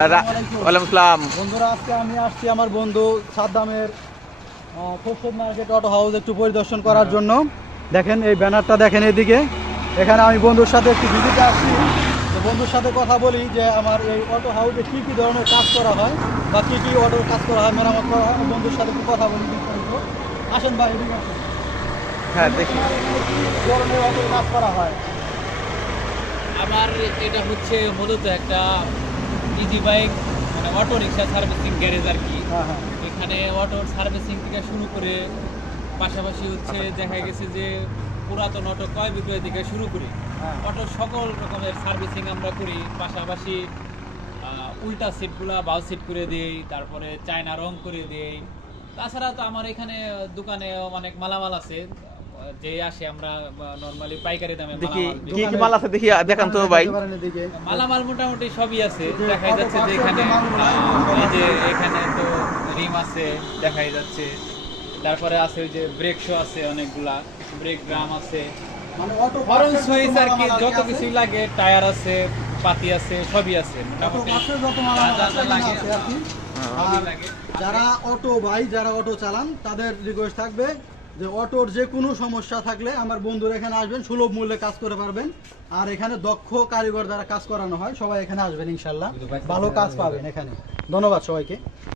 ওয়ালাইকুম আসসালাম। বন্ধুরা, আজকে আমি আসছি আমার বন্ধু সাদ্দামের ফোরশেড মার্কেট অটো হাউস একটু পরিদর্শন করার জন্য। দেখেন এই ব্যানারটা, দেখেন এদিকে। এখানে আমি বন্ধুর সাথে একটু ভিজিটে আসছি। তো বন্ধুর সাথে কথা বলি যে আমার এই অটো হাউসে কী কী ধরনের কাজ করা হয় বা কী কী অটোর কাজ করা হয়, মেরামত করা হয়। বন্ধুর সাথে একটু কথা বলি বিস্তারিত। আসেন ভাই, এদিকে আসেন। হ্যাঁ, দেখি। কী ধরনের অটোর কাজ করা হয়? আমার এটা হচ্ছে মূলত একটা ইজি বাইক, মানে অটো রিক্সা সার্ভিসিং গ্যারেজ আর কি। হ্যাঁ হ্যাঁ এখানে অটোর সার্ভিসিং থেকে শুরু করে পাশাপাশি হচ্ছে দেখা গেছে যে পুরাতন অটো ক্রয় বিক্রয় থেকে শুরু করে হ্যাঁ। অটোর সকল রকমের সার্ভিসিং আমরা করি। পাশাপাশি উল্টা সিটগুলা বাল সিট করে দিই, তারপরে চায়না রং করে দিই। তাছাড়া তো আমার এখানে দোকানে অনেক মালামাল আছে, যে আসে আমরা নরমালি পাইকারি দামে দেখি মালামাল বিক্রি কি কি মাল আছে, দেখি দেখান তো ভাই। এদিকে মালামাল মোটামুটি সবই আছে। যে দেখা auto যাচ্ছে যে parts এর এখানে যে মালগুলো, এই যে এখানে তো রিম আছে দেখাই যাচ্ছে, তারপরে আছে ওই যে ব্রেক শো আছে, অনেকগুলা ব্রেক ড্রাম আছে, মানে অটো হরন সুইচ আর কি, মালামাল যত আছে। কিছুই লাগে, টায়ার আছে, পাতি আছে, সবই আছে অটো মোটামুটি। বাসের যত যা মালামাল যা আছে যা এখানে লাগে, আছে আর কি। সবই আর লাগে। যারা অটো ভাই, যারা অটো চালান, তাদের রিকোয়েস্ট থাকবে যে অটোর যে কোনো সমস্যা থাকলে আমার বন্ধুরা এখানে আসবেন, সুলভ মূল্যে কাজ করে পারবেন। আর এখানে দক্ষ কারিগর দ্বারা কাজ করানো হয়, সবাই এখানে আসবেন, ইনশাল্লাহ ভালো কাজ পাবেন এখানে। ধন্যবাদ সবাইকে।